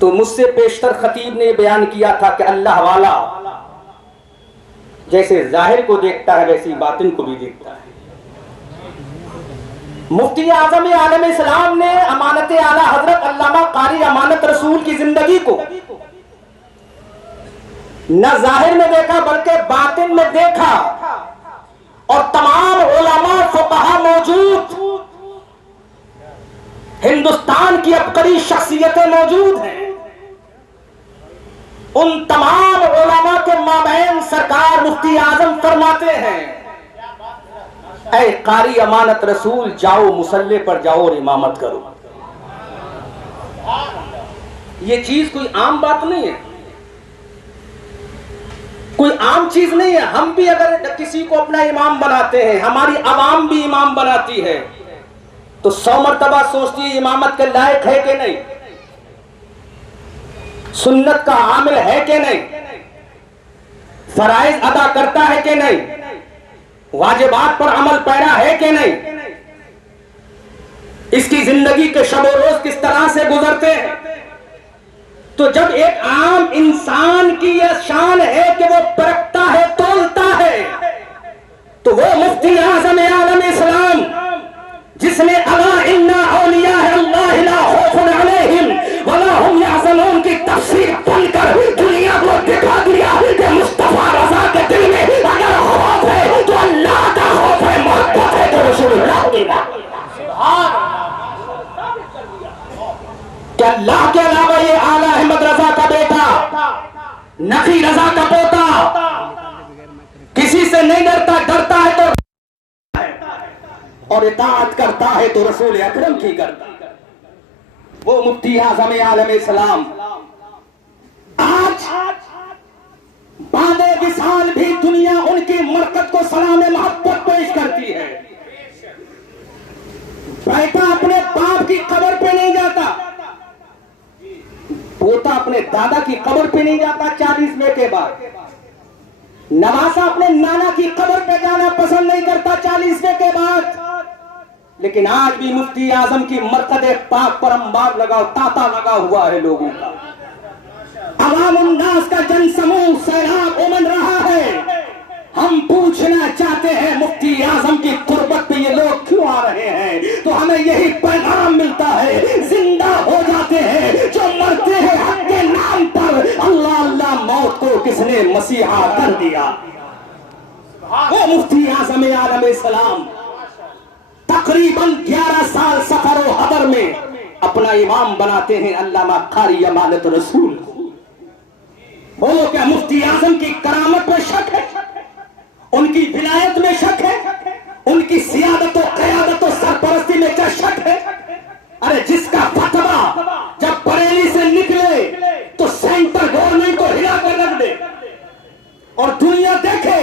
तो मुझसे पेशतर खतीब ने बयान किया था कि अल्लाह वाला जैसे जाहिर को देखता है वैसे ही बातिन को भी देखता है। मुफ्ती आजम आलम इस्लाम ने अमानत आला हजरत अल्लामा कारी अमानत रसूल की जिंदगी को न जाहिर में देखा बल्कि बातिन में देखा, और तमाम उलमा फुक़हा मौजूद, हिंदुस्तान की अबकरी शख्सियतें मौजूद हैं। उन तमाम उलमा के माबैन सरकार मुफ्ती आजम फरमाते हैं, ऐ कारी अमानत रसूल, जाओ मुसल्ले पर जाओ और इमामत करो। ये चीज कोई आम बात नहीं है, कोई आम चीज नहीं है। हम भी अगर किसी को अपना इमाम बनाते हैं, हमारी आवाम भी इमाम बनाती है, तो 100 मरतबा सोचती है इमामत के लायक है कि नहीं, सुन्नत का आमिल है कि नहीं, फराइज अदा करता है कि नहीं, वाजिबात पर अमल पैरा है कि नहीं, इसकी जिंदगी के शब रोज किस तरह से गुजरते हैं। तो जब एक आम इंसान की यह शान है कि वो परखता है, तोलता है, तो वो मुफ्ती आज़म आलम इस्लाम जिसने अला इन्ना औलिया है अल्लाह ला खौफुन अलैहिम वला हुम यहज़नून की तफसीर पढ़कर दुनिया को दिखा दिया कि मुस्तफा रज़ा के दिल में अगर खौफ है तो अल्लाह का खौफ है, मोहब्बत है तो रसूलुल्लाह की बात। क्या अल्लाह के अलावा ये आला अहमद रजा का बेटा, नकी रजा का पोता किसी से नहीं डरता, डरता है तो और इताअत करता है तो रसूल अकरम की करता। वो मुफ्ती आज़म आलम इस्लाम आज बादे विसाल भी दुनिया उनकी मरकत को सलाम मोहब्बत पेश करती है। बेटा अपने बाप की कब्र पे नहीं जाता, पोता अपने दादा की कब्र पे नहीं जाता 40वें के बाद, नवासा अपने नाना की कब्र पे जाना पसंद नहीं करता 40वें के बाद। लेकिन आज भी मुफ्ती आजम की मरकद पाक पर अंबार लगा, तांता लगा हुआ है लोगों का। अवाम उन्नास का जनसमूह सैलाब उमड़ रहा है। हम पूछना चाहते हैं मुफ्ती आजम की कुर्बत पे ये लोग क्यों आ रहे हैं, तो हमें यही पैगाम मिलता है, जिंदा हो जाते हैं जो मरते हैं हक के नाम पर। अल्लाह अल्लाह मौत को किसने मसीहा कर दिया। वो मुफ्ती आजम आलम इस्लाम तकरीबन 11 साल सफर व हदर में अपना इमाम बनाते हैं अल्लामा कारी अमानत रसूल को। बोलो क्या मुफ्ती आजम की करामत में शक है, उनकी विलायत में शक है, उनकी सियादत और क़यादत और सरपरस्ती में क्या शक है। अरे जिसका फतवा जब बरेली से निकले तो सेंट्रल गवर्नमेंट को हिला कर रख दे और दुनिया देखे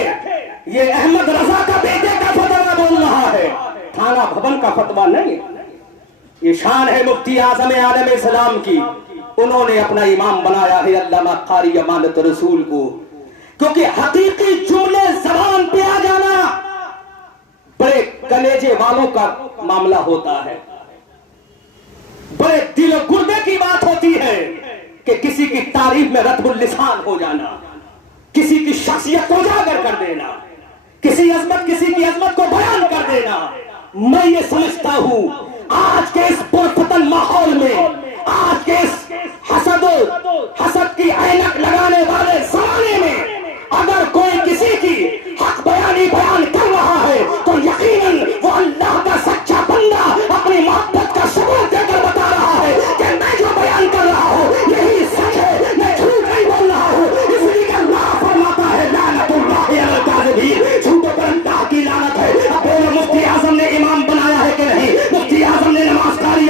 ये अहमद रजा का बेटे का फतवा बोल रहा है, थाना भवन का फतवा नहीं। ये शान है मुफ्ती आज़म आलम इस्लाम की। उन्होंने अपना इमाम बनाया है अल्लामा कारी अमानत रसूल को, क्योंकि हकीकी जुमले जबान पे आ जाना बड़े कलेजे वालों का मामला होता है, बड़े दिल गुर्दे की बात होती है कि किसी की तारीफ में रत्बुल लिसान हो जाना, किसी की शख्सियत को उजागर कर देना, किसी की अजमत को बयान कर देना। मैं ये समझता हूं आज के इस पुरफतन माहौल में, आज के इस हसद की ऐनक लगाने वाले जमाने में अगर कोई किसी की हक बयानी बयान कर रहा है तो यकीनन वो अल्लाह का सच्चा बंदा अपनी मोहब्बत का सबूत देकर बता रहा है कि मैं जो बयान कर रहा हूँ यही सच है, मैं झूठ नहीं बोल रहा हूँ। इसलिए अल्लाह फरमाता है लानतुल्लाहि अलल काज़िबीन, झूठों पर अल्लाह की लानत है। अब बोलो मुफ्ती आज़म ने इमाम बनाया है कि नहीं, मुफ्ती आज़म ने नमाज कारी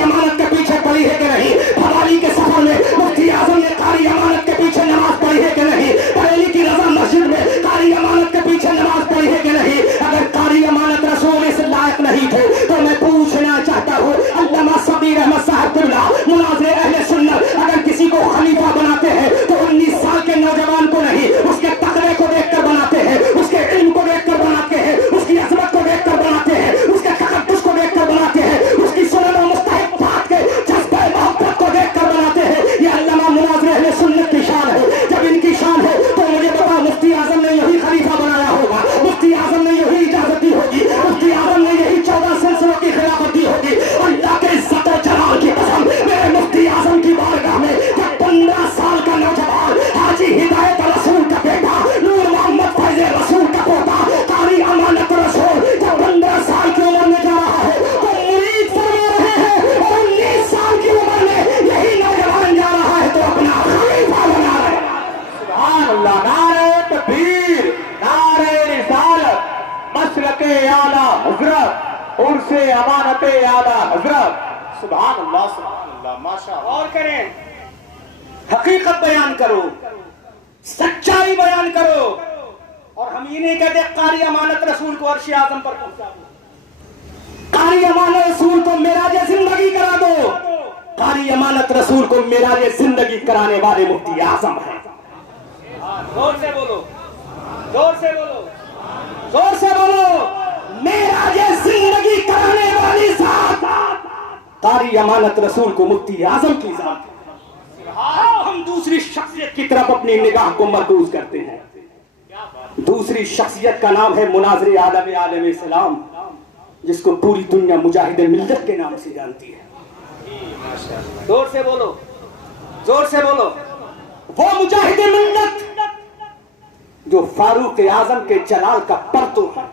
से अमानत आला हजरत। सुभान अल्लाह, माशा। और करें, हकीकत बयान करो, सच्चाई बयान करो। और हम ये नहीं कहते कारी अमानत रसूल को अर्श आज़म पर पहुंचा दो, कारी अमानत रसूल को मेराज जिंदगी करा दो। कारी अमानत रसूल को मेराज जिंदगी कराने वाले मुफ्ती आज़म है। जोर से बोलो, जोर से बोलो, जोर से बोलो। मेराज जिंदगी कराने वाली जात कारी अमानत रसूल को मुफ्ती आज़म की जात है। आओ हम दूसरी शख्सियत की तरफ अपनी निगाह को मरकूज करते हैं। दूसरी शख्सियत का नाम है मुनाज़िर आलम आलम इस्लाम, जिसको पूरी दुनिया मुजाहिद मिल्लत के नाम से जानती है। जोर से बोलो, जोर से बोलो। वो मुजाहिद मिल्लत जो फारूक आजम के जलाल का परतु है,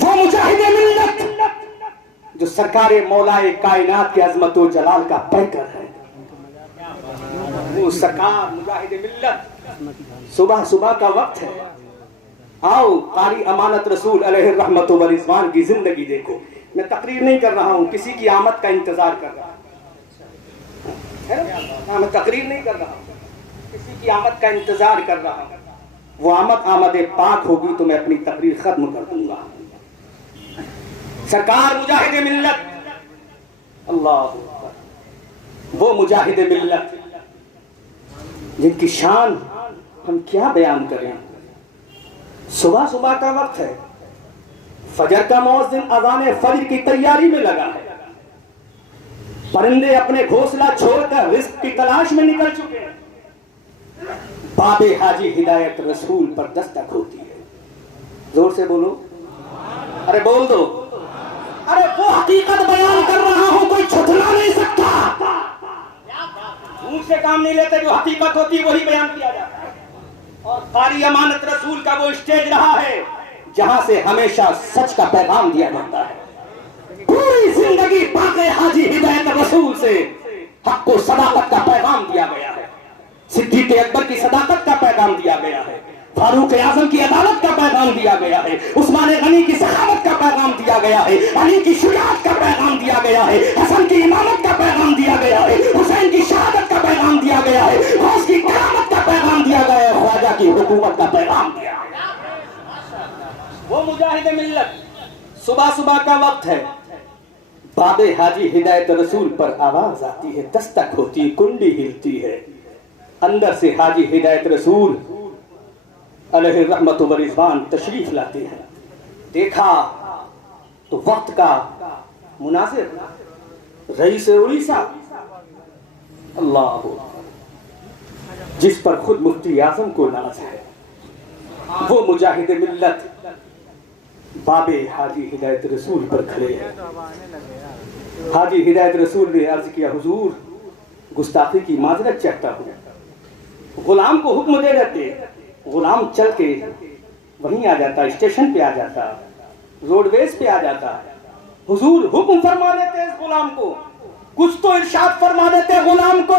वो मुजाहिद मिल्लत जो सरकार मौलाए कायनात की अजमत व जलाल का पैकर है, वो सरकार मुजाहिद मिल्लत। सुबह सुबह का वक्त है, आओ कारी अमानत रसूल अलैहि रहमत व रिज़वान की जिंदगी देखो। मैं तकरीर नहीं कर रहा हूं, किसी की आमद का इंतजार कर रहा हूं। मैं तकरीर नहीं कर रहा हूं, किसी की आमद का इंतजार कर रहा हूं। वो आमद पाक होगी तो मैं अपनी तकरीर खत्म कर दूंगा। सरकार मुजाहिद मिल्लत, अल्लाह अकबर, वो मुजाहिद मिल्लत जिनकी शान हम क्या बयान करें। सुबह सुबह का वक्त है, फजर का मुअज्जिन अज़ान फजर की तैयारी में लगा है। परिंदे अपने घोंसला छोड़कर रिस्क की तलाश में निकल चुके हैं। बाबे हाजी हिदायत रसूल पर दस्तक होती है। जोर से बोलो, अरे बोल दो। अरे वो हकीकत बयान कर रहा हूं, कोई छुटला नहीं सकता। मुंह से काम नहीं लेते, जो हकीकत होती है वही बयान किया जाता है। और कारी अमानत रसूल का वो स्टेज रहा है जहां से हमेशा सच का पैगाम दिया जाता है। पूरी जिंदगी बाक़ी हाजी हिदायत रसूल से हक को सदाकत का पैगाम दिया गया है। सिद्दीक़ अकबर की सदाकत का पैगाम दिया गया है। फारूक आजम की अदालत का पैगाम दिया गया है। उस्मान गनी की सखावत का पैगाम दिया गया है। अली की शुजाअत का पैगाम दिया गया है। हसन की इमामत का पैगाम दिया गया है। हुसैन की शहादत का पैगाम दिया गया है। गौस की करामत का पैगाम दिया गया है। ख्वाजा की हुकूमत का पैगाम दिया गया है। वो मुजाहिद मिल्लत, सुबह सुबह का वक्त है, बाबे हाजी हिदायत रसूल पर आवाज आती है, दस्तक होती है, कुंडी हिलती है। अंदर से हाजी हिदायत रसूल अलैहि रहमत व रिज़वान तशरीफ लाते हैं। देखा तो वक्त का मुनासिर रईस उड़ीसा, अल्लाह, जिस पर खुद मुफ्ती आजम को नाज है, वो मुजाहिद मिल्लत बाबे हाजी हिदायत रसूल पर खड़े हैं। हाजी हिदायत रसूल ने अर्ज किया, हुजूर गुस्ताखी की माजरत चाहता हूँ। गुलाम को हुक्म दे देते, गुलाम चल के वहीं आ जाता, स्टेशन पे आ जाता, रोडवेज पे आ जाता। हुजूर हुक्म फरमा देते इस गुलाम को, कुछ तो इरशाद फरमा देते गुलाम को।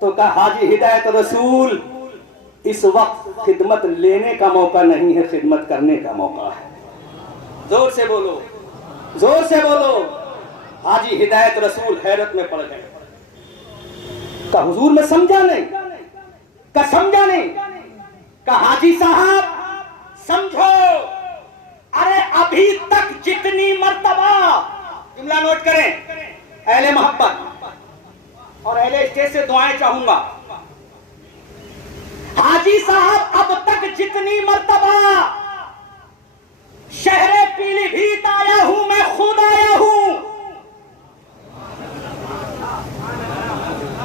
तो कहा हाजी हिदायत रसूल, इस वक्त खिदमत लेने का मौका नहीं है, खिदमत करने का मौका है। जोर से बोलो, जोर से बोलो। हाजी हिदायत रसूल हैरत में पड़ गए। का हुजूर में समझा नहीं, का समझा नहीं। का हाजी साहब समझो, अरे अभी तक जितनी मर्तबा, जुमला नोट करें, अहले मोहब्बत और अहले स्टेज से दुआएं चाहूंगा। हाजी साहब अब तक जितनी मर्तबा शहरे पीलीभीत आया हूं, मैं खुद आया हूं।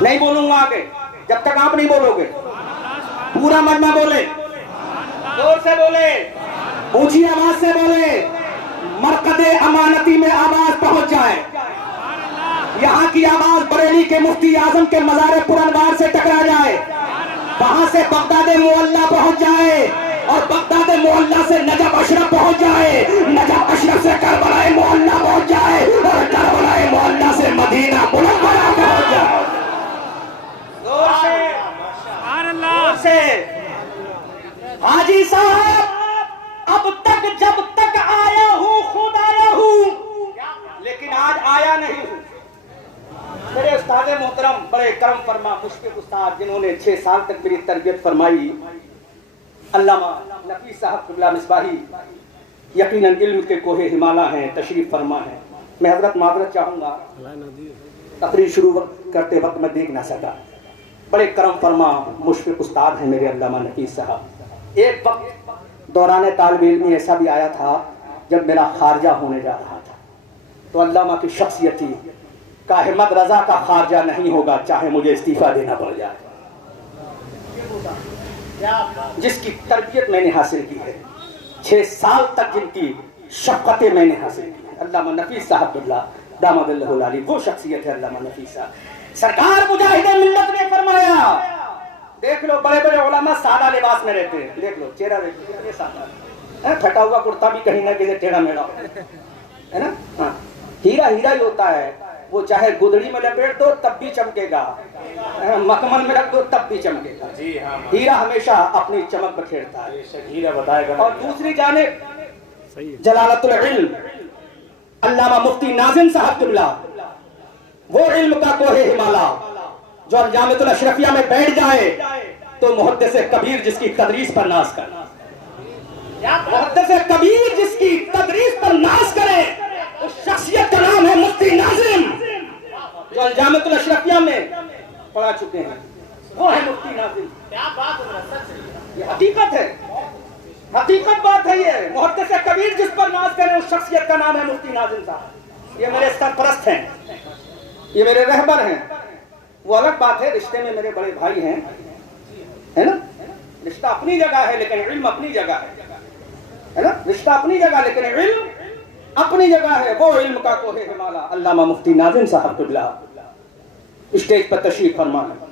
नहीं बोलूंगा आगे जब तक आप नहीं बोलोगे। पूरा मजमा बोले, जोर से बोले, ऊंची आवाज से बोले, मरकदे अमानती में आवाज पहुंच जाए। यहाँ की आवाज बरेली के मुफ्ती आजम के मज़ार पुरनवार से टकरा जाए, वहां से बगदाद मोहल्ला पहुंच जाए, और बगदाद मोहल्ला से नजफ अशरफ पहुंच जाए, नजफ अशरफ से करबला मोहल्ला पहुंच जाए, और करबला मोहल्ला से मदीना मुनव्वरा पहुंच जाए। जोर से, जोर से। हाजी साहब अब तक जब तक करम बड़े करम फरमा मुश्किल उस्ताद जिन्होंने 6 साल तक मेरी तरबियत फरमाई, अल्लामा नफीस साहब क़िबला मिसबाही यकीनन इल्म के कोहे हिमालय हैं, तशरीफ फरमा है। मैं हजरत माजरत चाहूँगा, तकरीर शुरू करते वक्त मैं देख ना सका। बड़े करम फरमा मुश्किल उस्ताद हैं मेरे अल्लामा नफीस साहब। एक वक्त दौरान तालिब इल्म में ऐसा भी आया था जब मेरा खारजा होने जा रहा था, तो अल्लामा की शख्सियत थी का अहमद रजा का खारजा नहीं होगा चाहे मुझे इस्तीफा देना पड़ जाए। जिसकी तरबियत मैंने हासिल की है, 6 साल तक जिनकी शफ़क़तें मैंने हासिल की है, अल्लामा नफीस साहब बिल्ला दामदल्लाहु अलैहि, वो शख्सियत है अल्लामा नफीस साहब। सरकार मुजाहिदे मिल्लत ने फरमाया, देख लो बड़े बड़े उलमा सादा लिबास में रहते हैं, देख लो चेहरा देखो कितने सादा है, फटा हुआ कुर्ता भी कहीं ना कहीं टेढ़ा मेढ़ा है ना। हाँ, हीरा हीरा ही होता है, वो चाहे गुदड़ी में लपेट दो तब भी चमकेगा, मखमल में रख दो तब भी चमकेगा। जी हाँ, हीरा हमेशा अपनी चमक बखेरता है। हीरा बताएगा। और दूसरी जानिब जलालतुल इल्म अल्लामा मुफ्ती नाज़िम साहब क़िबला, वो इल्म का कोहे हिमालय जो जामिअतुल अशरफिया में बैठ जाए तो मुहद्दिस कबीर जिसकी तदरीस पर नाज करे, मुहद्दिस कबीर जिसकी तदरीस पर नाज करे, उस शख्सियत का नाम है मुफ्ती नाज़िम जो जामिअतुल अशरफिया में पढ़ा चुके हैं, वो है मुफ्ती नाज़िम। क्या बात है, सच है, ये हकीकत है, हकीकत बात है। ये मुहद्दिस कबीर जिस पर नाज करे उस शख्सियत का नाम है मुफ्ती नाज़िम साहब। ये मेरे सरपरस्त हैं, ये मेरे रहबर हैं। वो अलग बात है, रिश्ते में मेरे बड़े भाई हैं, है ना। रिश्ता अपनी जगह है लेकिन इल्म अपनी जगह है ना। रिश्ता अपनी जगह लेकिन इल्म अपनी जगह है। वो इल्म का कोहे हिमालय अल्लामा मुफ्ती नाज़िम साहब क़िबला स्टेज पर तशरीफ फरमा है।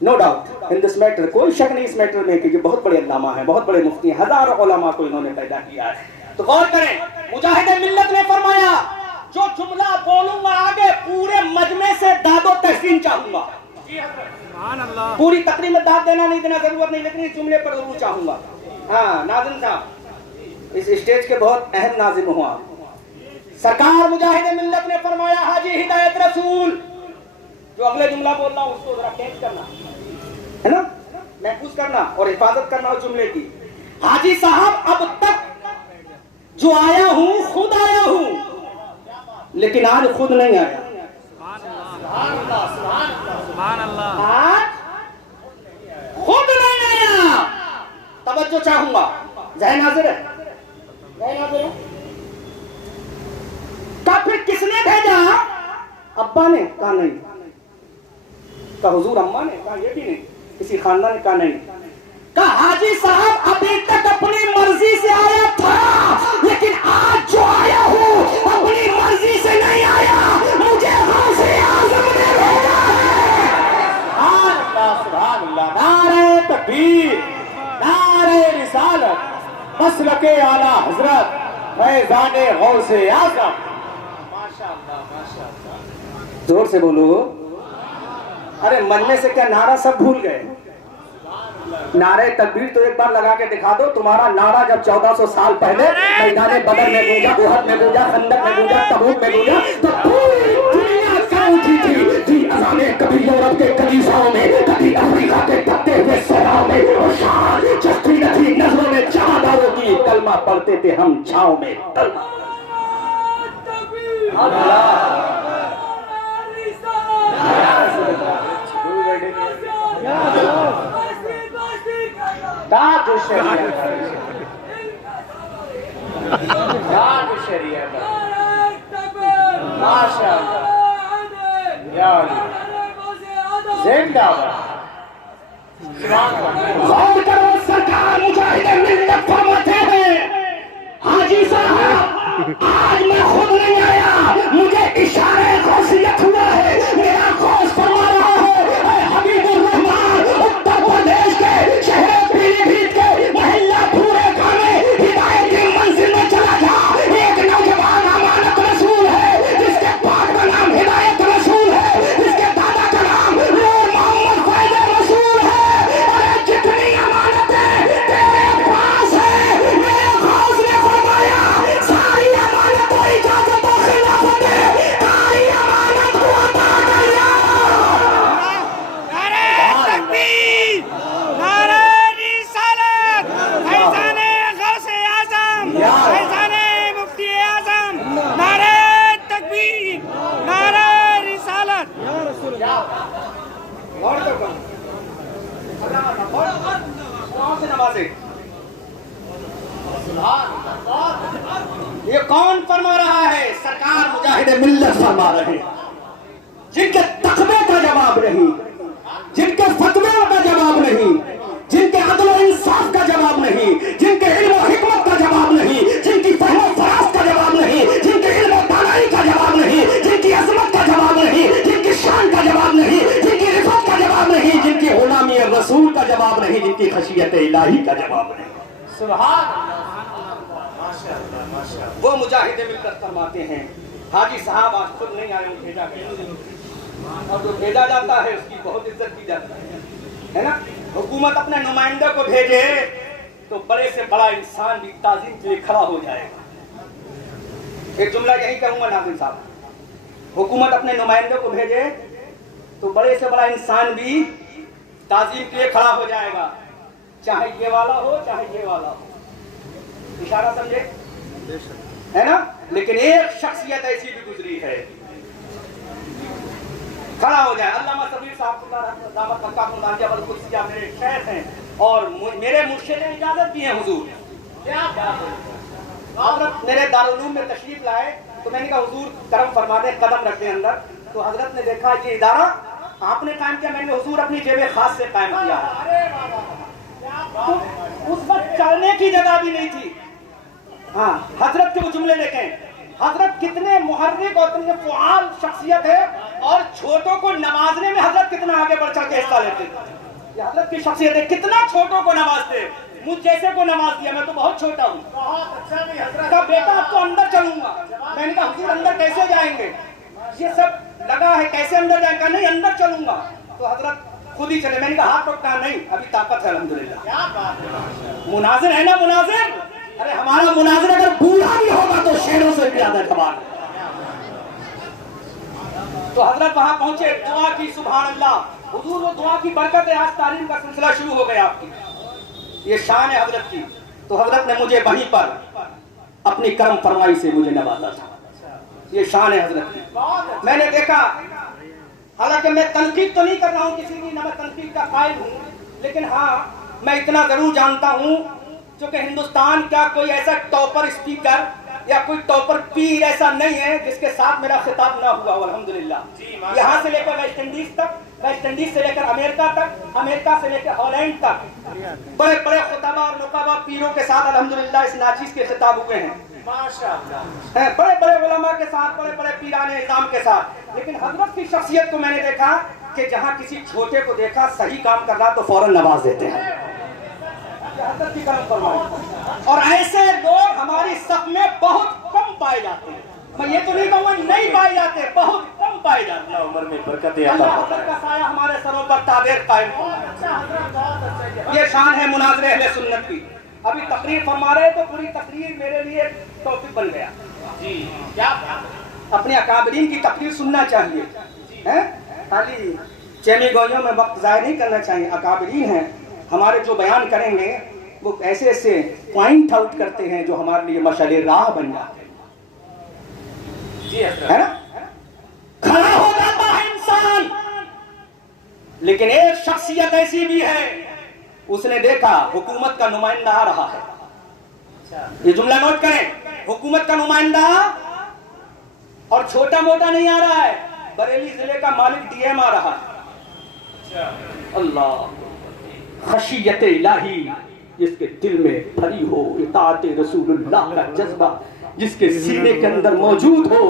No doubt in this matter, कोई शक नहीं इस मैटर में कि ये बहुत बड़े अल्लामा हैं, बहुत बड़े मुफ्ती हैं, हजारों उलमा को इन्होंने पैदा किया है। तो गौर करें, मुजाहिदे मिल्लत ने फरमाया जो जुमला बोलूंगा आगे पूरे मजमे से दादो तहसीन चाहूंगा। पूरी तकरीर में दाद देना नहीं देना जरूरत नहीं, लेकिन इस जुमले पर जरूर चाहूंगा। हाँ नाज़िम साहब इस स्टेज के बहुत अहम नाज़िम हुआ। सरकार मुजाहिदे मिल्लत ने फरमाया हाजी हिदायत रसूल, जो अगले जुमला बोल रहा हूं उसको जरा कैच करना है ना, महफूज करना और हिफाजत करना उस जुमले की। हाजी साहब अब तक जो आया हूं खुद आया हूं, लेकिन आज खुद नहीं आया। आज खुद नहीं आया। तवज्जो चाहूंगा, ज़हन हाजिर है, ज़हन हाजिर है। का फिर किसने भेजा? अब्बा ने कहा नहीं, का हुजूर अम्मा ने कहा ये भी नहीं, किसी खानदान ने कहा नहीं, का हाजी साहब अभी तक अपनी मर्जी से आया था, लेकिन आज जो आया हूं अपनी मर्जी से नहीं आया, मुझे गौसे आज़म ने भेजा है। सुभान अल्लाह, नारे तकबीर, नारे रिसालत, मसलके आला हजरत फैज़ाने गौसे आज़म। माशाअल्लाह, माशाअल्लाह, जोर से बोलो। अरे मरने से क्या नारा सब भूल गए? नारे तकबीर तो एक बार लगा के दिखा दो। तुम्हारा नारा जब 1400 साल पहले मैदान बदर में गूंजा, उहद में गूंजा, खंदक में गूंजा, तबूक में गूंजा, तो पूरी दुनिया कांप उठी थी। अज़ानें कभी यूरोप के कलीसियाओं में, कभी अफ्रीका के तपते हुए सहराओं में, और शान जस्ती न थी नजरों में चाहदारों की, कलमा पढ़ते थे हम छांव में। दाद शरीयत, दाद शरीयत, माशाअल्लाह, या अल्लाह, जिंदाबाद। गौर करो, सरकार मुजाहिदे मिल्लत फरमाते हैं हाजी साहब आज मैं खुद नहीं आया, मुझे इशारे गौसियत हुआ है, मेरा गौस फरमा रहा है। ऐ हबीबुर रहमान उत्तर प्रदेश के शहर पीलीभीत के मोहल्ला पूरे गाने हिदायत की मंजिल में चला जा। एक नौजवान अमानत रसूल है जिसके बाप का नाम हिदायत रसूल है, जिसके दादा का नाम नूर मोहम्मद फैज़ रसूल है। अरे जितनी अमानतें तेरे पास है, मेरे गौस ने फरमाया सारी अमानतों इजाजतों खिलाफ मुजाहिद मिल्लत फरमा रहे हैं, जिनके तकबे का जवाब नहीं, जिनके फतवे का जवाब नहीं, जिनके अदल और इंसाफ का जवाब नहीं, जिनके इल्म और हिकमत का जवाब नहीं, जिनकी फहम और फराज का जवाब नहीं, जिनके इल्म और दानाई का जवाब नहीं, जिनकी अजमत का जवाब नहीं, जिनकी शान का जवाब नहीं, जिनकी रिफत का जवाब नहीं, जिनकी गुलामी और रसूल का जवाब नहीं, जिनकी खशियत इलाही का जवाब नहीं। सुभान अल्लाह, माशाअल्लाह, माशाअल्लाह। वो मुजाहिद मिलकर फरमाते हैं, हाजी साहब आज खुद नहीं आए, वो भेजा गया, और जो भेजा जाता है उसकी बहुत इज्जत की जाती है ना। हुकूमत अपने नुमाइंदे को भेजे तो बड़े से बड़ा इंसान भी ताजीम के लिए खड़ा हो जाएगा। एक जुमला यही कहूंगा नाज़िम साहब, हुकूमत अपने नुमाइंदे को भेजे तो बड़े से बड़ा इंसान भी ताजीम के लिए खड़ा हो जाएगा, चाहे ये वाला हो चाहे ये वाला हो। इशारा समझे है ना। लेकिन एक शख्सियत ऐसी भी गुजरी है, खड़ा हो जाए। अल्लामा सबीर साहब दामत मकामुल अल कुद्सिया मेरे शेख हैं और मेरे मुर्शिद ने इजाजत दी है हुजूर। हजरत मेरे दारुल में तशरीफ लाए तो मैंने कहा हुजूर करम फरमा दे, कदम रख दे अंदर। तो हजरत ने देखा ये इदारा आपने कायम किया, मैंने हुजूर अपनी जेब खास से कायम किया। तो उस वक्त चलने की जगह भी नहीं थी। हाँ, हजरत के वो जुमले देखें, हजरत कितने मुहर्रिक और कितने फ़ुआल शख्सियत है, और छोटों को नवाजने में हजरत कितना आगे बढ़ चढ़ के हिस्सा लेते। ये हजरत की शख्सियत है, कितना छोटों को नवाजते। मुझ जैसे को नवाज दिया, मैं तो बहुत छोटा हूँ। बहुत अच्छा भी हजरत का बेटा अब तो अंदर चलूंगा। मैंने कहा हुजूर अंदर कैसे जाएंगे, ये सब लगा है कैसे अंदर जाएगा, नहीं अंदर चलूंगा। तो हजरत खुद ही चले। मैंने कहा हाथ पकड़ा, नहीं अभी ताकत है अल्हम्दुलिल्लाह। क्या बात है, मुनाजिर है ना मुनाजिर। अरे हमारा मुनाजिर अगर बूढ़ा भी होगा तो शेरों से भी ज्यादा जवान। तो हजरत वहां पहुंचे, दुआ की, सुभान अल्लाह। हुजूर वो दुआ की बरकत है, आज तालीम का सिलसिला शुरू हो गया आपकी, ये शान है हजरत की। तो हजरत ने मुझे वहीं पर अपनी करम फरमाई से मुझे नवाजा था, ये शान है हजरत की। मैंने देखा, हालांकि मैं तनकीद तो नहीं कर रहा हूँ किसी की, ना मैं तनकीद का कायल हूँ, लेकिन हाँ मैं इतना जरूर जानता हूँ क्योंकि हिंदुस्तान का कोई ऐसा टॉपर स्पीकर या कोई टॉपर पीर ऐसा नहीं है जिसके साथ मेरा खिताब ना हुआ हो अल्हम्दुलिल्लाह। यहाँ से लेकर वेस्ट इंडीज तक, वेस्ट इंडीज से लेकर अमेरिका तक, अमेरिका से लेकर हॉलैंड तक, बड़े बड़े खुतबा और नुकाबा पीरों के साथ अल्हम्दुलिल्लाह इस नाचीज के खिताब हुए हैं माशाअल्लाह। बड़े बड़े उलमा के साथ, बड़े बड़े पीराने इज़ाम के साथ। लेकिन हजरत की शख्सियत को मैंने देखा कि जहाँ किसी छोटे को देखा सही काम कर रहा तो फौरन नवाज देते हैं। हजरत की करम फरमाई। और ऐसे लोग हमारी सफ में बहुत कम पाए जाते हैं। मैं ये तो नहीं कहूँगा नहीं पाए जाते, बहुत कम पाए जाते हैं। उम्र में बरकत अल्लाह हजरत का साया हमारे सरों पर ताबीर कायम हो। ये शान है मुनाज़िर अहले सुन्नत की। अभी तकरीर फरमा रहे तो पूरी तकरीर मेरे लिए टॉपिक बन गया जी। क्या अपने अकाबरीन की तकरीर सुनना चाहिए, हैं? खाली चैनी गोइयों में वक्त ज़ाया नहीं करना चाहिए। अकाबरीन हैं हमारे, जो बयान करेंगे वो ऐसे ऐसे पॉइंट आउट करते हैं जो हमारे लिए मशाले राह बन जाते हैं, है ना। खड़ा हो जाता है इंसान, लेकिन एक शख्सियत ऐसी भी है, उसने देखा हुकूमत का नुमाइंदा आ रहा है। ये जुमला नोट करें, हुकूमत का नुमाइंदा और छोटा मोटा नहीं आ रहा है, बरेली जिले का मालिक डीएम आ रहा है। अल्लाह, खशियत इलाही जिसके दिल में भरी हो, इताअत रसूलुल्लाह का जज्बा जिसके सीने के अंदर मौजूद हो,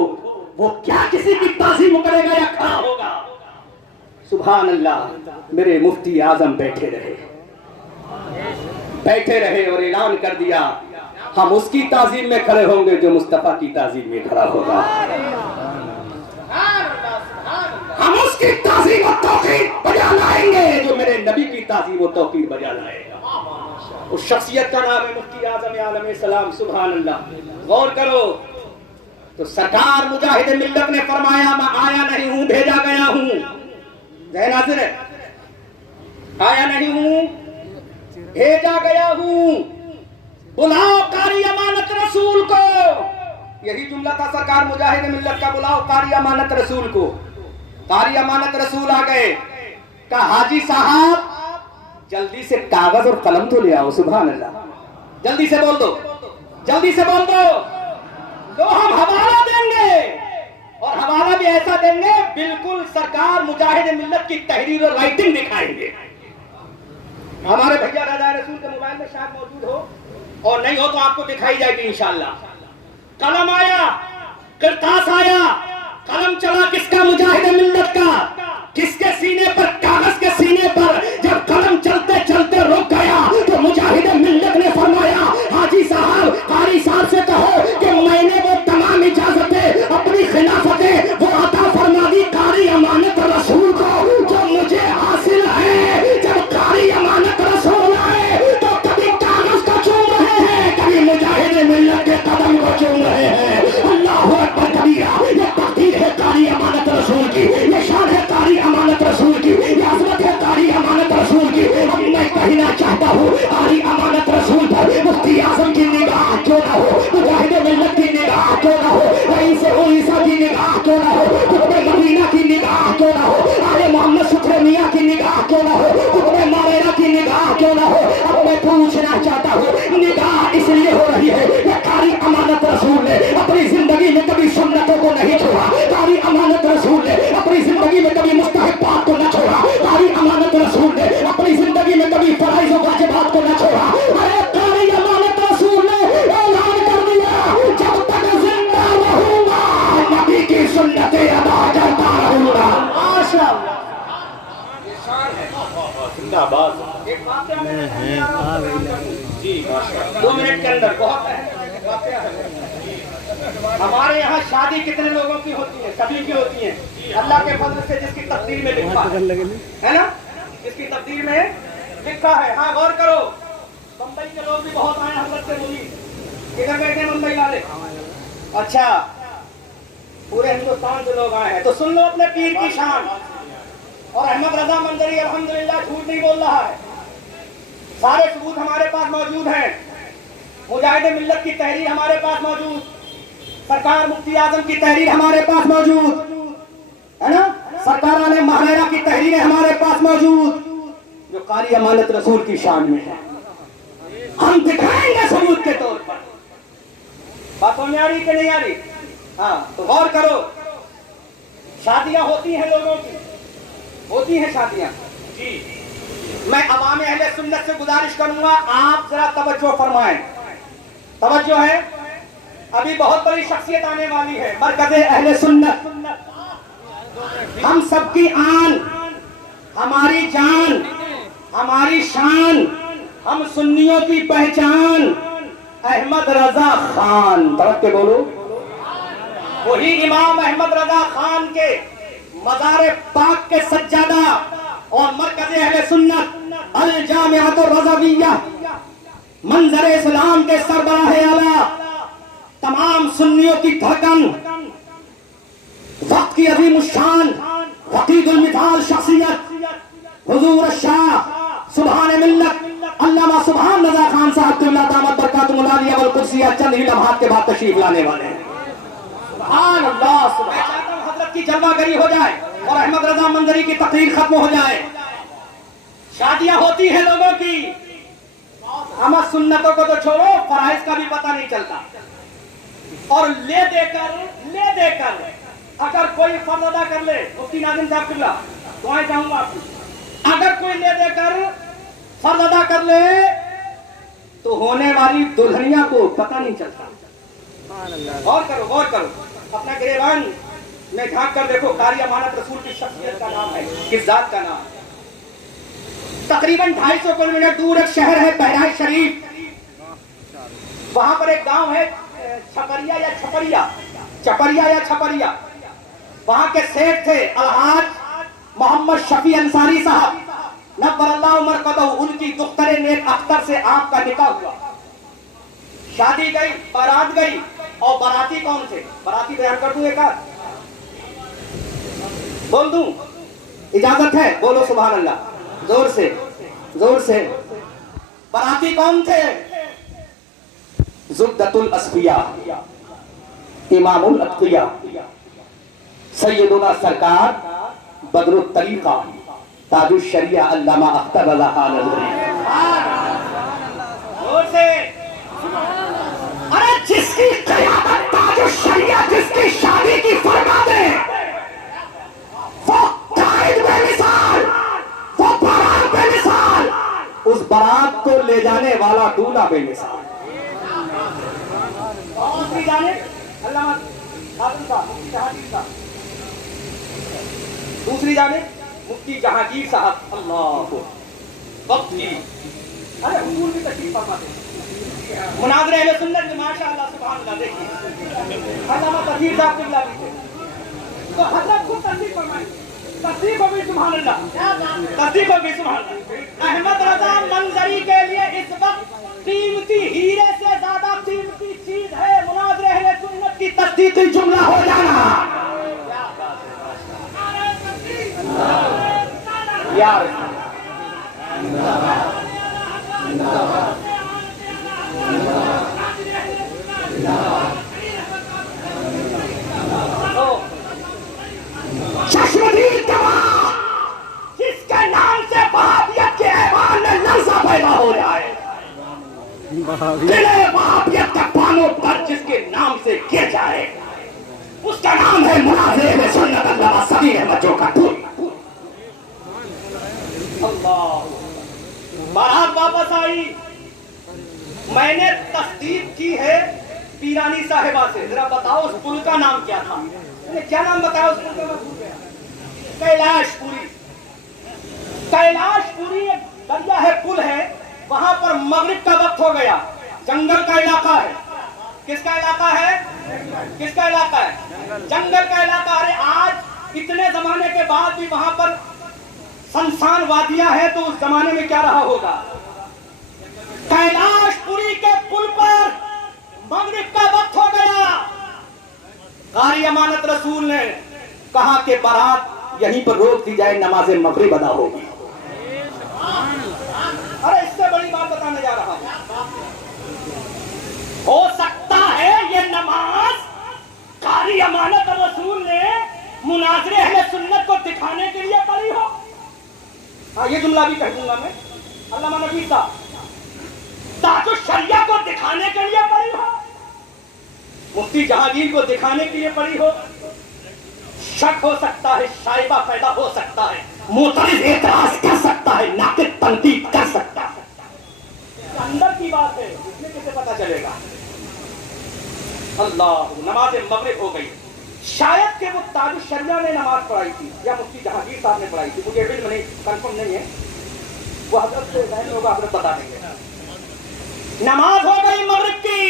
वो क्या किसी की ताज़ीम करेगा या खड़ा होगा। सुभान अल्लाह। मेरे मुफ्ती आजम बैठे रहे और ऐलान कर दिया, हम उसकी ताज़ीम में खड़े होंगे जो मुस्तफा की ताज़ीम में खड़ा होगा। हम उसकी ताज़ीम और तौक़ीर बजा लाएंगे जो मेरे नबी की ताज़ीम और तौक़ीर बजा लाएगा। उस शख्सियत का नाम है मुफ्ती आज़म आलम सलाम। सुभान अल्लाह। गौर करो तो सरकार मुजाहिद मिल्लत ने फरमाया, मैं आया नहीं हूं, भेजा गया हूं। जय नाज़िर, आया नहीं हूं, भेजा गया हूं। बुलाओ कारी अमानत रसूल को। यही जुमला था सरकार मुजाहिद मिल्लत का, बुलाओ कारी अमानत रसूल को। कारी अमानत रसूल आ गए। कहा हाजी साहब जल्दी से कागज और कलम तो ले आओ। सुभान अल्लाह। जल्दी से बोल दो, जल्दी से बोल दो, लो हम हवाला देंगे। बिल्कुल सरकार मुजाहिद मिल्लत की तहरीर और राइटिंग दिखाएंगे। हमारे भैया राजा रसूल के मोबाइल में शायद मौजूद हो, और नहीं हो तो आपको दिखाई जाएगी इंशाअल्लाह। कलम आया, किरतास आया, कलम चला किसका? मुजाहिद मिल्लत का। किसके सीने पर? कागज के सीने पर। जब कलम चलते चलते रुक गया तो मुजाहिद मिल्लत ने फरमाया, हाजी साहब, कारी साहब से कहो कि मैंने वो तमाम इजाजतें, अपनी खिलाफतें वो अता फरमा दी कारी अमानत रसूल को जो मुझे हासिल है। जब कारी अमानत रसूल आए तो कभी कागज का चूम रहे हैं, कभी मुजाहिद मिल्लत के कदम को चूम रहे हैं। अल्लाहु अकबर कबीरा। ये तकदीर है कारी अमानत रसूल की, ये शान है कारी अमानत रसूल की, ये अजमत है कारी अमानत रसूल की। अब मैं कहना चाहता हूँ, कारी अमानत रसूल पर मुफ्ती आजम की निगाह क्यों ना हो, मुजाहिद मिल्लत की निगाह क्यों ना हो, रईस उड़ीसा की निगाह क्यों ना हो, कुतुब मदीना की निगाह क्यों ना हो, आले मोहम्मद शुक्र मियां की निगाह क्यों ना हो, कुतुब मावेरा की निगाह क्यों ना हो। अब मैं पूछना चाहता हूँ, निगाह इसलिए हो रही है कि कारी अमानत रसूल ने अपनी जिंदगी में कभी सुन्नतों को नहीं छोड़ा, कारी अमानत रसूल ने अपनी जिंदगी में कभी मुस्तहब्बात को न छोड़ा, कारी अमानत रसूल ने अपनी जिंदगी में कभी फराइज और वाजिबात को न छोड़ा। अरे कारी अमानत रसूल ने ऐलान कर दिया, जब तक जिंदा रहूंगा नबी की सुन्नतें अदा करता रहूंगा। माशाअल्लाह, ये शान है। जिंदाबाद। एक वाकया जी, माशाअल्लाह, 2 मिनट के अंदर बहुत अहम वाकया है। हमारे यहाँ शादी कितने लोगों की होती है? सभी की होती है, अल्लाह के फजल से, जिसकी तकदीर में लिखा है ना, जिसकी तकदीर में लिखा है। हाँ, गौर करो, मुंबई के लोग भी बहुत आए हजरत से बोली। किधर बैठे मुंबई वाले? अच्छा, पूरे हिंदुस्तान से लोग आए हैं, तो सुन लो अपने पीर की शान। और अहमद रजा मंजरी अल्हम्दुलिल्लाह झूठ नहीं बोल रहा है, सारे सबूत हमारे पास मौजूद हैं। मुजाहिद मिल्लत की तहरीर हमारे पास मौजूद, सरकार मुफ्ती आजम की तहरीर हमारे पास मौजूद है ना, सरकार आले महारेरा की तहरीरें हमारे पास मौजूद, जो कारी अमानत रसूल की शान में है। हम दिखाएंगे सबूत के तौर पर। बात समझ आ रही कि नहीं आ रही? हाँ, तो गौर करो, शादियां होती हैं लोगों की, होती हैं शादियां जी। मैं अवाम अहले सुन्नत से गुजारिश करूंगा, आप जरा तवज्जो फरमाएं। तवज्जो है, अभी बहुत बड़ी शख्सियत आने वाली है, मरकज़े अहले सुन्नत। हम सबकी आन, हमारी जान, हमारी शान, हम सुन्नियों की पहचान, अहमद रजा खान। तरफ के बोलो, वही इमाम अहमद रजा खान के मज़ार पाक के सज्जादा और मरकज़े अहले सुन्नत अल जामिअत रज़विय्या, मंजर इस्लाम के सरबराह आला, तमाम सुन्नियों की धड़कन, वक्त की अजीम शान, वकीदुल मिसाल शख्सियत, हुजूर शाह सुभान मिल्लत अल्लामा सुभान रजा खान साहब क़िबला दामत बरकातुहुल आलिया वल कुर्सिया चंद ही लम्हात के बाद तशरीफ लाने वाले हैं। सुभान अल्लाह, मैं चाहता हूं हजरत की जलवागरी हो जाए और अहमद रजा मंजरी की तकरीर खत्म हो जाए। शादियां होती हैं लोगों की, हम सुन्नतों को तो छोड़ो, फराइज का भी पता नहीं चलता। और ले देकर अगर कोई फर्ज अदा कर ले, मुफ्ती नाज़िम साहब क़िबला दुआएं चाहूंगा आपकी, अगर कोई ले देकर फर्ज अदा कर ले तो होने वाली दुल्हनिया को पता नहीं चलता। गौर करो, गौर करो, अपना गिरेबान में झांक कर देखो, कारी अमानत रसूल की शख्सियत का नाम है, किस जात का नाम। तकरीबन 250 किलोमीटर दूर एक शहर है बहराइच शरीफ, वहां पर एक गांव है छपरिया या छपरिया। वहां के सेठ थे अलहाज मोहम्मद शफी अंसारी साहब नव्वरल्लाहु मरकदहु, उनकी दुख्तरे नेक अख्तर से आपका निकाह हुआ। शादी गई, बारात गई, और बाराती कौन थे? बाराती बयान कर दूं, एक आध बोल दूं, इजाजत है? बोलो सुभान अल्लाह, जोर से। बाराती कौन थे? ज़ुब्दतुल अस्फिया, इमामुल अत्किया, सैयदुना सरकार बदरुत तरीका, ताजुश शरिया अल्लामा अख्तर रज़ा खान नज़री। अरे जिसकी क़यादत ताजुश शरिया, जिसकी शादी की फरमाते, ले जाने वाला दूल्हा बेमिसाल। दूसरी जाने अल्लामा खादिम साहब, मुफ्ती जहांगीर साहब, दूसरी जाने मुफ्ती जहांगीर साहब। अल्लाह वक्त की अरे हुजूर की तशरीफ फरमाते मुनाज़रे अहले सुन्नत में माशाअल्लाह सुभान अल्लाह। देखिए अल्लामा तफसीर साहब किबला भी थे, तो हजरत खुद तशरीफ फरमाए, तशरीफ भी सुभान अल्लाह, तशरीफ भी सुभान अल्लाह। अहमद रजा मंजरी के लिए इस वक्त कीमती हीरे से ज्यादा कीमती चीज है मुनाज़रे अहले सुन्नत की तस्दीकी जुमला हो जाना। यार चश्मदीद गवाह जिसके नाम से वहाबियत के ऐवान में लर्जा पैदा हो रहा है, दिले वहाबियत के पानों पर जिसके नाम से गिर जाए उसका नाम है मुनाज़िर अहले सुन्नत अल्लामा समीर अहमद जोका टूर। अल्लाह बारात वापस आई, मैंने तस्दीक की है पीरानी साहिबा से, जरा बताओ उस पुल का नाम क्या था? मैंने क्या नाम बताया उस पुल का? मैं भूल गया। कैलाशपुरी। कैलाशपुरी एक दरिया है, पुल है, वहां पर मगरिब का वक्त हो गया, जंगल का इलाका है। किसका इलाका है? किसका इलाका है? जंगल का इलाका। अरे आज इतने जमाने के बाद भी वहां पर संसान वादियां है, तो उस जमाने में क्या रहा होगा? कैलाशपुरी के पुल पर मगरिब का वक्त हो गया, कारी अमानत रसूल ने कहा कि बारात यहीं पर रोक दी जाए, नमाज मगरिब अदा होगी। अरे इससे बड़ी बात बताने जा रहा हूं, हो सकता है ये नमाज कारी अमानत रसूल ने मुनाज़िर अहले सुन्नत को दिखाने के लिए पढ़ी हो। हाँ, ये जुमला भी कह दूंगा मैं, अल्लामा नबी साहब ताजुश शरिया को दिखाने के लिए पढ़ी हो, मुफ्ती जहांगीर को दिखाने के लिए पढ़ी हो। शक हो सकता है, शाइबा पैदा हो सकता है, मुतरिद एतराज कर सकता है, नाकिद तंकीद कर सकता है, अंदर की बात है, इसमें कैसे पता चलेगा? अल्लाह, नमाज मगरिब हो गई, शायद कि वो ताजुश शरिया ने नमाज पढ़ाई थी या मुफ्ती जहांगीर साहब ने पढ़ाई थी, मुझे इल्म नहीं, कंफर्म नहीं है, वो हजरत से ज़हन होगा, हजरत बता देंगे। नमाज हो गई मगरिब की,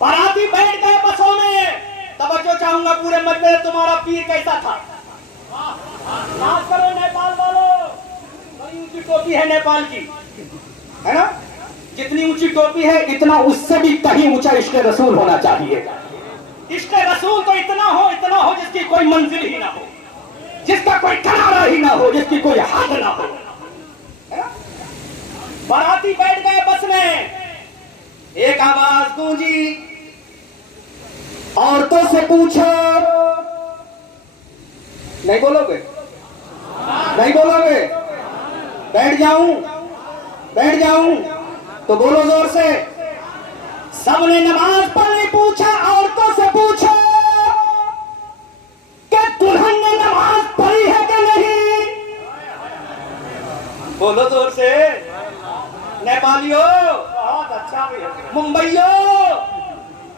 बाराती बैठ गए बसों में। तवज्जो चाहूंगा पूरे मजमे में, तुम्हारा पीर कैसा था? नाच करो नेपाल वालों, बड़ी ऊंची टोपी है नेपाल की, है ना? जितनी ऊंची टोपी है इतना उससे भी कहीं ऊंचा इश्क रसूल होना चाहिए। इश्क रसूल तो इतना हो जिसकी कोई मंजिल ही ना हो, जिसका कोई किनारा ही ना हो, जिसकी कोई हद ना हो, है ना? बाराती बैठ गए बस में, एक आवाज गूंजी, औरतों से पूछो। नहीं बोलोगे? नहीं बोलोगे? बैठ जाऊं तो बोलो जोर से। सबने नमाज पढ़ने पूछा, औरतों से पूछो कि दुल्हन ने नमाज पढ़ी है कि नहीं? बोलो जोर से। नेपालियों, बहुत अच्छा भी है, मुंबईयों,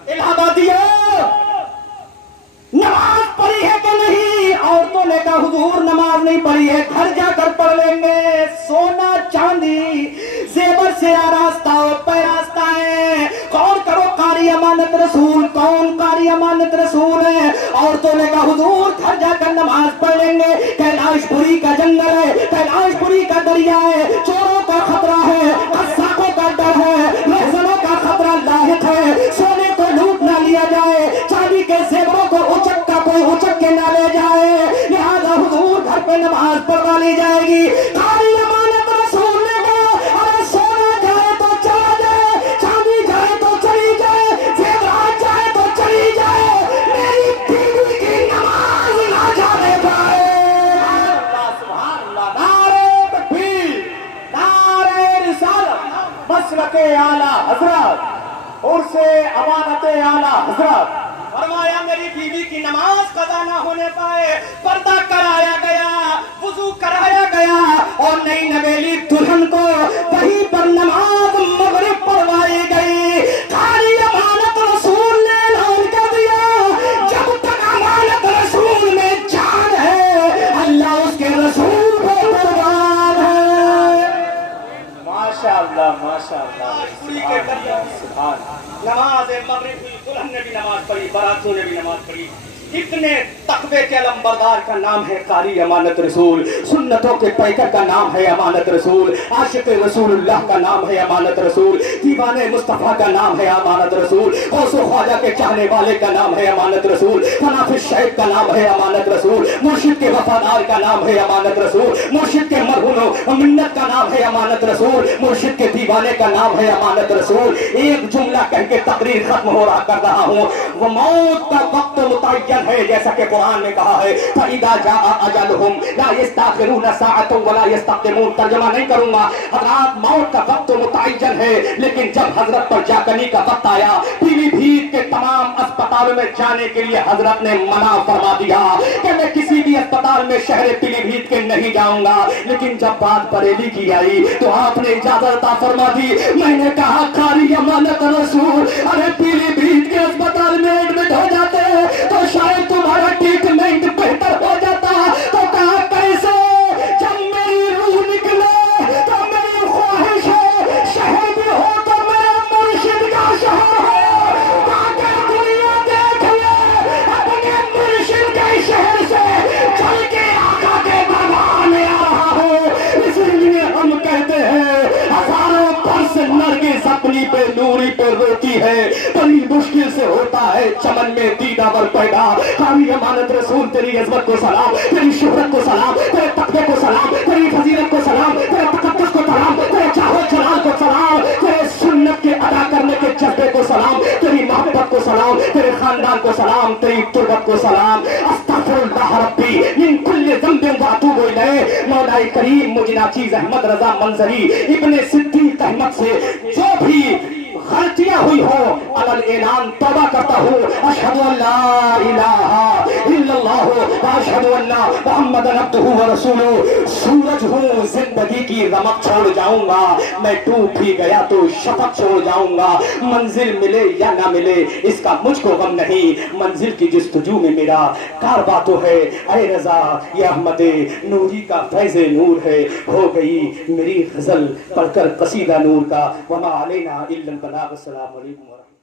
इलाहाबादियों, नमाज पढ़ी है कि नहीं? औरतों ने कहा हुजूर नमाज नहीं पढ़ी है, घर जाकर पढ़ लेंगे। सोना चांदी जेवर से आरास्ता हो, पैरास्ता है, कौन करो कारी अमानत रसूल, कौन कारी अमानत रसूल है? औरतों ने कहा हुजूर घर जाकर नमाज पढ़ लेंगे। कैलाशपुरी का जंगल है, कैलाशपुरी का दरिया है, चोरों का खतरा है, कसाकों का डर है, लहजनों का खतरा लाहिक है, सोने को लूट ना लिया जाए, चांदी के जेवरों को उचक का कोई उचक के ना ले जाए, लिहाजा हुजूर घर पे नमाज पढ़वा ली जाएगी। कारी अमानत रसूल ने कहा अरे सोना जाए तो चला जाए, चांदी जाए तो चली जाए, जेवरात जाए तो चली जाए, मेरी बीवी की नमाज ना जाने पाए। सुभान अल्लाह, नारे तकबीर, नारे रिसालत, मसलके आला हजरत, उर्से अमानते आला हजरत। फरमाया मेरी बीवी की नमाज कदा ना होने पाए, पर्दा कराया गया, वुजू कराया गया और नई नवेली दुल्हन को वहीं पर नमाज पढ़ी, बारातियों ने भी नमाज पढ़ी। इतने तकवे के अलंबरदार का नाम है कारी अमानत रसूल, सुन्नतों के पैकर का नाम है अमानत रसूल, आशिक रसूलुल्लाह का नाम है अमानत रसूल, दीवाने मुस्तफा का नाम है अमानत रसूल, गौसो ख्वाजा के चाहने वाले का नाम है अमानत रसूल, हनाफिज शैख का नाम है अमानत रसूल, मुर्शिद के वफादार का नाम है अमानत रसूल, मुर्शिद के मरहूनो मिन्नत का नाम है अमानत रसूल, मुर्शिद के दीवाने का नाम है अमानत रसूल। एक जुमला कह के तकरीर खत्म हो रहा कर रहा हूँ। वो मौत का वक्त मुतय्यन है, जैसा कि कुरान में कहा है, फइदा जाअ अजलहुम ला यस्तखिरून साअतन वला यस्तक़दिमून। तर्जुमा नहीं करूंगा। हजरत मौत का वक्त मुतय्यन है, लेकिन जब हजरत पर जागने का वक्त आया, पीलीभीत के तमाम अस्पतालों में जाने के लिए हजरत ने मना फरमा दिया कि मैं किसी भी अस्पताल में शहर पीलीभीत के नहीं जाऊंगा। लेकिन जब बात बरेली की आई तो आपने इजाजत फरमा दी। मैंने कहा कारी अमानत रसूल, अरे पीलीभीत के अस्पताल में एडमिट हो जाते तो शायद तुम्हारा ट्रीटमेंट बेहतर हो जाता। तो कहा कैसे? जब मेरी रूह निकले तो मेरी ख्वाहिश है शहर भी हो तो मेरे मुर्शिद का शहर हो, ताकि दुनिया देख ले अपने मुर्शिद के शहर से चल के आका के दरबार में आ रहा हो। इसलिए हम कहते हैं हजारों बरस नरगिस अपनी पे नूरी पे रोती है, बड़ी मुश्किल से होता है चमन में दीदावर पैदा। कारी अमानत रसूल, तेरी अज़मत को सलाम, तेरी शोहरत को सलाम, तेरे तक़वे को सलाम, तेरी फजीलत को सलाम, तेरे तक़द्दुस को सलाम, तेरे चाहो जलाल को सलाम, तेरे सुन्नत के अदा करने के जज्बे को सलाम, तेरी मोहब्बत को सलाम, तेरे खानदान को सलाम, तेरी तुर्बत को सलाम। अस्तग़फिरुल्लाह रब्बी मिन कुल्लि ज़ंबिन व अतूबु इलैह। मौला करीम मुजना चीज अहमद रजा मंजरी इब्ने सिद्दीक अहमद से जो भी गलतियां हुई हो अलल ऐलान तौबा करता हूँ। अशहदु अल्ला इलाहा इल्लल्लाह व अशहदु अन्ना मुहम्मदन अब्दुहु व रसूलुहु। सूरज हूँ, जिंदगी की रमक छोड़ जाऊंगा, मैं डूब भी गया तो शफक छोड़ जाऊंगा। मंजिल मिले या ना मिले इसका मुझको गम नहीं, मंजिल की जस्तजू में मेरा कारवा तो है। ऐ रजा ये अहमदे नूरी का फैज़े नूर है, हो गई मेरी गजल पढ़कर कसीदा नूर का। वमा अलैना इल्लल बलाग। अस्सलामु अलैकुम।